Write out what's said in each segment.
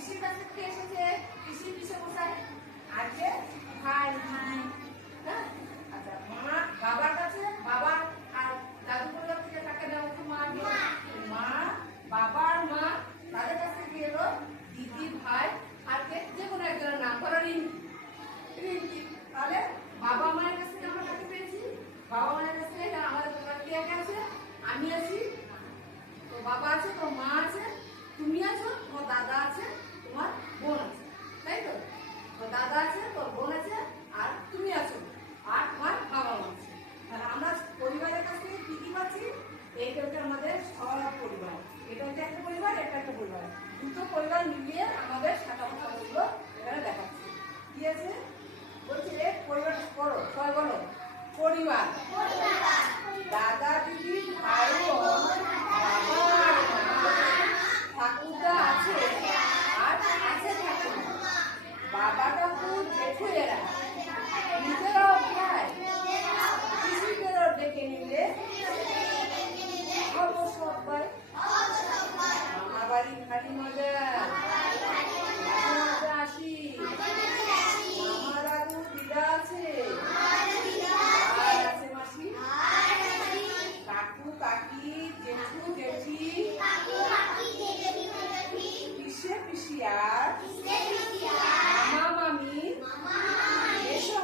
পিসির কাছে খেয়ে এসেছে পিসির পিসে বসায় আর যে ভাই ভাই হ্যাঁ? আচ্ছা মা বাবার কাছে বাবার আর দাদু পরিবার থেকে তাকে দেওয়া হতো মা মা। বাবার মা তাদের কাছে গিয়ে এলো দিদি ভাই আর কে যে কোনো একজনের নাম করো রিঙ্কি। তাহলে বাবা মায়ের কাছে আমরা কাকে পেয়েছি। বাবা মায়ের কাছে আমাদের তোমার কে আছে আমি আছি। তো বাবা আছে তো মা আছে তুমি আছো তোমার দাদা আছে তোমার বোন আছে, তাই তো? তোর দাদা আছে তোর বোন আছে, আর তুমি আছো। আর তোমার বাবা মা আছে। তাহলে আমরা পরিবারের কাছ থেকে কী কী পাচ্ছি? এইটা হচ্ছে আমাদের সব পরিবার। এটা হচ্ছে একটা পরিবার একটা একটা পরিবার। দুটো পরিবার মিলিয়ে আমাদের সাধারণ খবরগুলো এখানে দেখাচ্ছি। ঠিক আছে? বলছি রে পরিবার করো, সবাই বলো। পরিবার।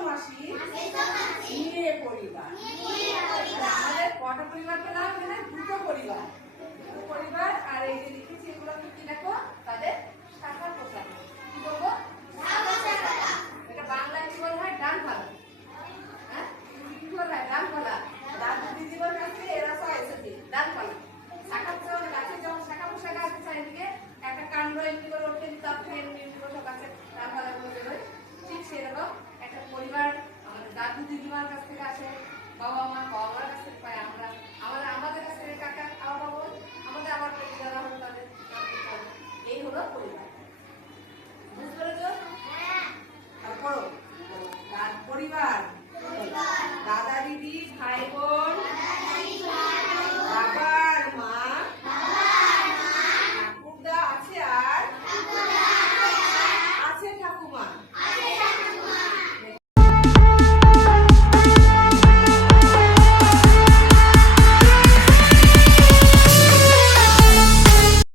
মাসি নিয়ে কটা পরিবার পেলাম? দুটো পরিবার। দুটো পরিবার আর এই যে লিখেছি এগুলো কি দেখো?